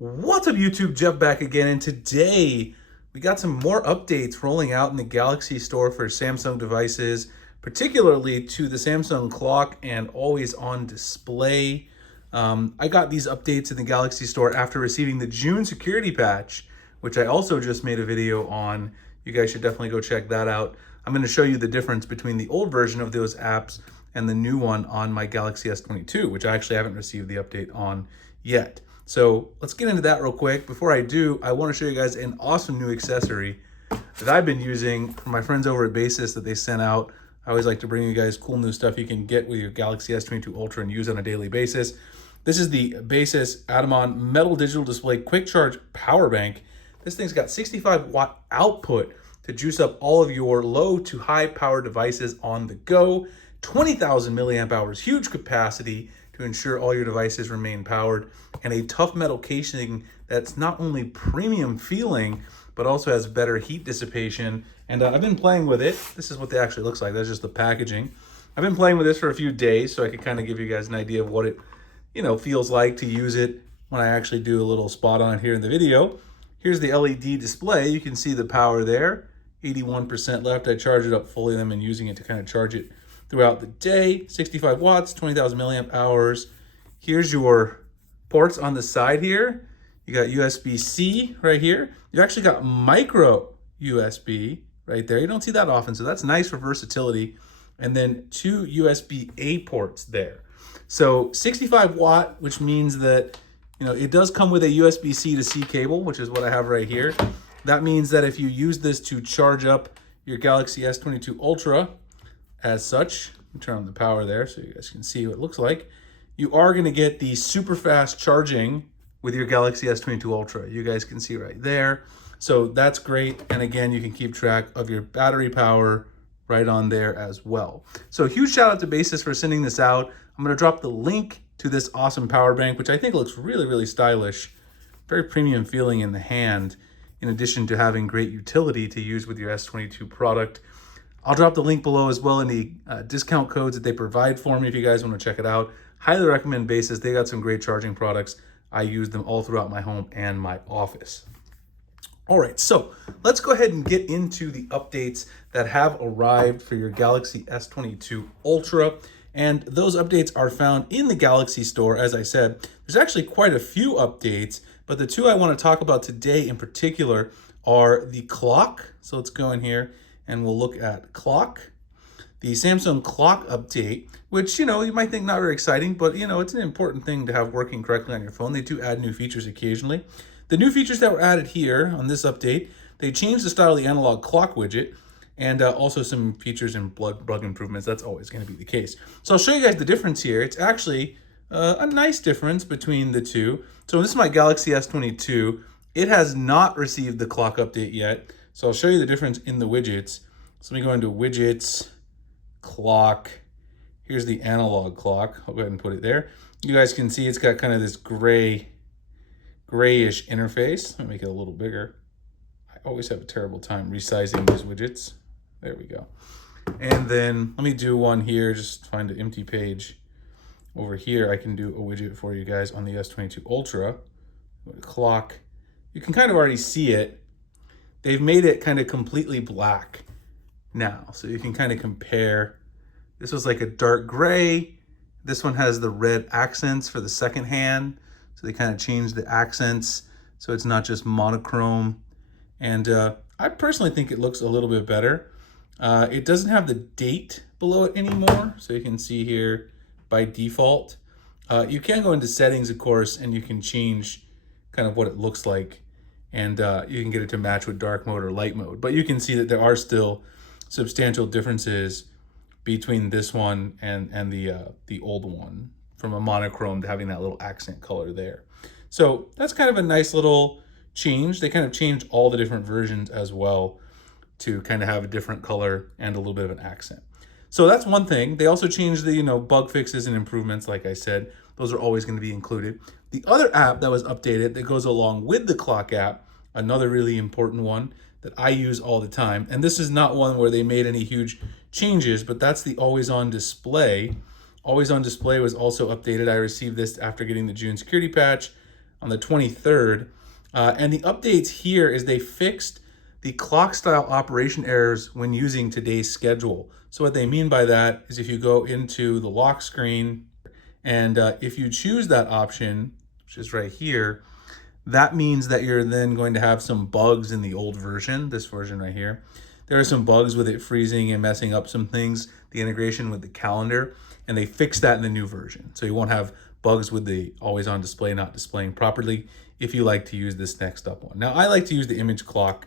What's up YouTube, Jeff back again, and today we got some more updates rolling out in the Galaxy store for Samsung devices, particularly to the Samsung clock and always on display. I got these updates in the Galaxy store after receiving the June security patch, which I also just made a video on. You guys should definitely go check that out. I'm going to show you the difference between the old version of those apps and the new one on my Galaxy S22, which I actually haven't received the update on yet. So let's get into that real quick. Before I do, I want to show you guys an awesome new accessory that I've been using from my friends over at Basis that they sent out. I always like to bring you guys cool new stuff you can get with your Galaxy S22 Ultra and use on a daily basis. This is the Basis Atomon Metal Digital Display Quick Charge Power Bank. This thing's got 65-watt output to juice up all of your low to high power devices on the go. 20,000 milliamp hours, huge capacity to ensure all your devices remain powered, and a tough metal casing that's not only premium feeling, but also has better heat dissipation. And I've been playing with it. This is what it actually looks like. That's just the packaging. I've been playing with this for a few days, so I could kind of give you guys an idea of what it, feels like to use it when I actually do a little spot on it here in the video. Here's the LED display. You can see the power there, 81% left. I charge it up fully, and I've been using it to kind of charge it throughout the day. 65 watts, 20,000 milliamp hours. Here's your ports on the side here. You got USB-C right here. You actually got micro USB right there. You don't see that often, so that's nice for versatility. And then two USB-A ports there. So 65 watt, which means that it does come with a USB-C to C cable, which is what I have right here. That means that if you use this to charge up your Galaxy S22 Ultra, as such, turn on the power there so you guys can see what it looks like, you are going to get the super fast charging with your Galaxy S22 Ultra. You guys can see right there. So that's great. And again, you can keep track of your battery power right on there as well. So huge shout out to Basis for sending this out. I'm going to drop the link to this awesome power bank, which I think looks really, really stylish. Very premium feeling in the hand, in addition to having great utility to use with your S22 product. I'll drop the link below as well in the discount codes that they provide for me if you guys want to check it out. Highly recommend Basis. They got some great charging products. I use them all throughout my home and my office. All right, so let's go ahead and get into the updates that have arrived for your Galaxy S22 Ultra. And those updates are found in the Galaxy store. As I said, there's actually quite a few updates, but the two I want to talk about today in particular are the clock. So let's go in here and we'll look at clock. The Samsung clock update, which, you might think not very exciting, but, it's an important thing to have working correctly on your phone. They do add new features occasionally. The new features that were added here on this update, they changed the style of the analog clock widget, and also some features and bug improvements. That's always going to be the case. So I'll show you guys the difference here. It's actually a nice difference between the two. So this is my Galaxy S22. It has not received the clock update yet. So I'll show you the difference in the widgets. So let me go into widgets, clock. Here's the analog clock. I'll go ahead and put it there. You guys can see it's got kind of this grayish interface. Let me make it a little bigger. I always have a terrible time resizing these widgets. There we go. And then let me do one here. Just find an empty page. Over here, I can do a widget for you guys on the S22 Ultra. Go to clock. You can kind of already see it. They've made it kind of completely black now, so you can kind of compare. This was like a dark gray. This one has the red accents for the second hand, so they kind of changed the accents so it's not just monochrome. And I personally think it looks a little bit better. It doesn't have the date below it anymore, so you can see here by default. You can go into settings, of course, and you can change kind of what it looks like. And you can get it to match with dark mode or light mode. But you can see that there are still substantial differences between this one and the old one, from a monochrome to having that little accent color there. So that's kind of a nice little change. They kind of changed all the different versions as well to kind of have a different color and a little bit of an accent. So that's one thing. They also changed the bug fixes and improvements, like I said. Those are always going to be included. The other app that was updated that goes along with the clock app, another really important one that I use all the time, and this is not one where they made any huge changes, but that's the always on display. Always on display was also updated. I received this after getting the June security patch. on the 23rd. And the updates here is they fixed the clock style operation errors when using today's schedule. So what they mean by that is if you go into the lock screen and if you choose that option, which is right here, that means that you're then going to have some bugs in the old version, this version right here. There are some bugs with it freezing and messing up some things, the integration with the calendar, and they fixed that in the new version. So you won't have bugs with the always on display not displaying properly if you like to use this next up one. Now I like to use the image clock,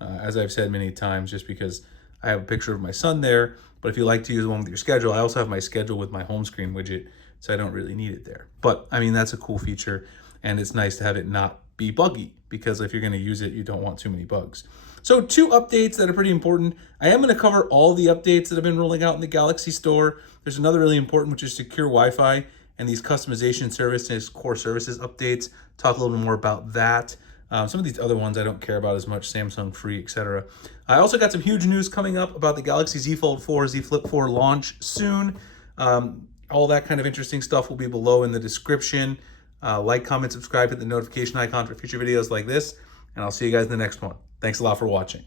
as I've said many times, just because I have a picture of my son there. But if you like to use one with your schedule, I also have my schedule with my home screen widget, so I don't really need it there. But I mean, that's a cool feature, and it's nice to have it not be buggy, because if you're going to use it, you don't want too many bugs. So 2 updates that are pretty important. I am going to cover all the updates that have been rolling out in the Galaxy Store. There's another really important, which is secure Wi-Fi and these customization services, core services updates. Talk a little bit more about that. Some of these other ones I don't care about as much, Samsung Free, etc. I also got some huge news coming up about the Galaxy Z Fold 4, Z Flip 4 launch soon. All that kind of interesting stuff will be below in the description. Like, comment, subscribe, hit the notification icon for future videos like this, and I'll see you guys in the next one. Thanks a lot for watching.